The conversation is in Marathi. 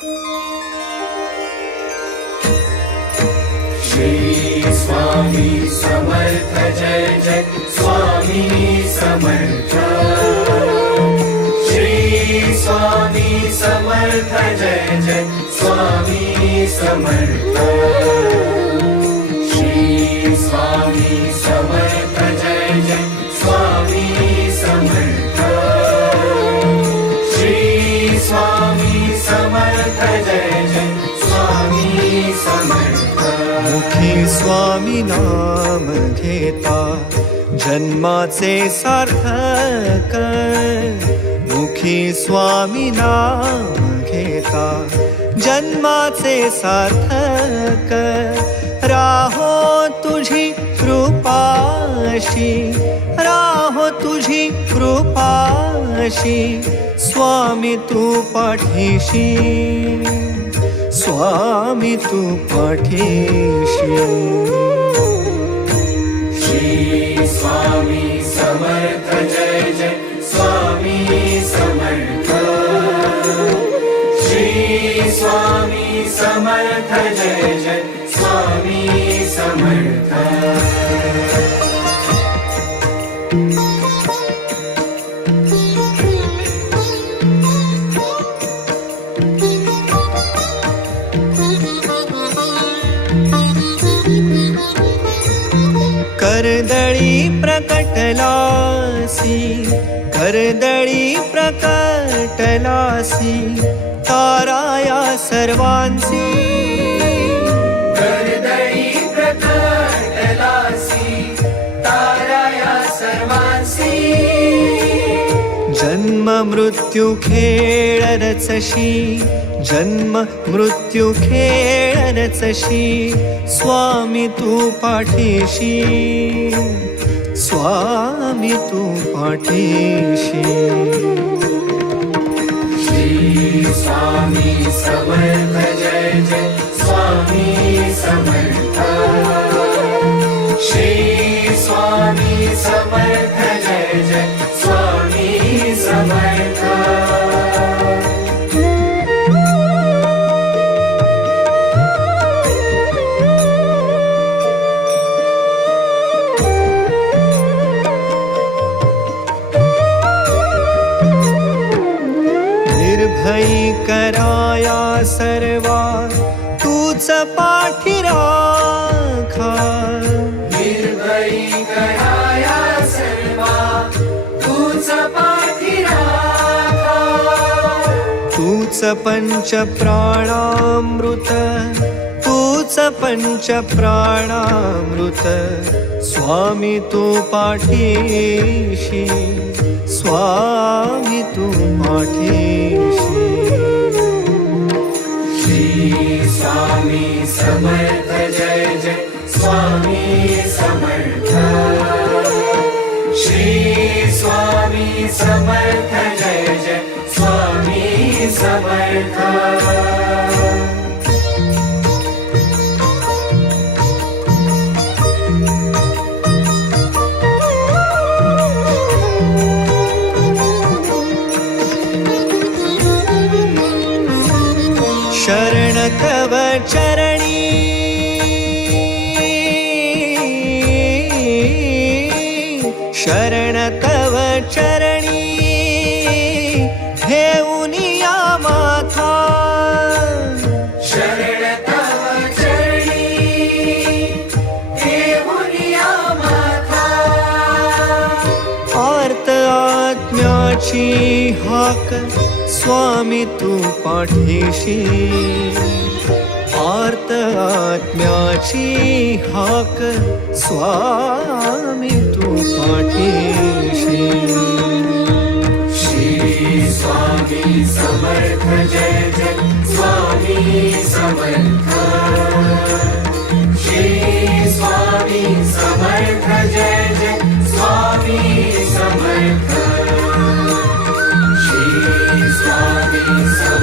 श्री स्वामी समर्थ जय जय स्वामी समर्थ। श्री स्वामी समर्थ जय जय स्वामी समर्थ। श्री स्वामी समर्थ जय जय स्वामी समर्थ। श्री स्वामी समर्थ जय जय स्वामी समर्थ। मुखी स्वामी नाम घेता जन्माचे सार्थक। मुखी स्वामी नाम घेता जन्माचे सार्थक। राहो तुझी कृपाशी, राहो तुझी कृपाशी, स्वामी तू पाठीशी, स्वामी तू पाठीशी। श्री स्वामी समर्थ जय जय स्वामी समर्थ। श्री स्वामी समर्थ जय जय स्वामी समर्थ। कर्दळी प्रकटलासी, कर्दळी प्रकटलासी, ताराया सर्वांसी। कर्दळी प्रकटलासी, ताराया सर्वांसी। जन्म मृत्यू खेळ रचशी, जन्म मृत्यू खेळ रचशी, स्वामी तू पाठीशी, स्वामी तू पाठीशी। श्री स्वामी समर्थ जय जय स्वामी समर्थ। श्री स्वामी समर्थ जय जय स्वामी समर्थ। निर्भयी कराया सर्वा तूच पाठी राखा। निर्भयी कराया सर्वा तूच पाठी राखा। तूच पंच प्राणामृत, तूच पंच प्राणामृत, स्वामी तू पाठीशी, स्वामी तू पाठीशी। श्री स्वामी समर्थ जय जय स्वामी समर्थ। श्री स्वामी समर्थ जय जय स्वामी समर्थ। शरण तव चरणी, शरण तव चरणी, घेऊनिया माथा। शरण तव चरणी घेऊनिया माथा। आर्त आत्म्याची हाक, स्वामी तू पाठीशी, आर्त आत्म्याची हाक, स्वामी तू पाठीशी। श्री स्वामी समर्थ जय जय स्वामी समर्थ। श्री स्वामी समर्थ जय जय स्वामी समर्थ। श्री स्वामी समर्थ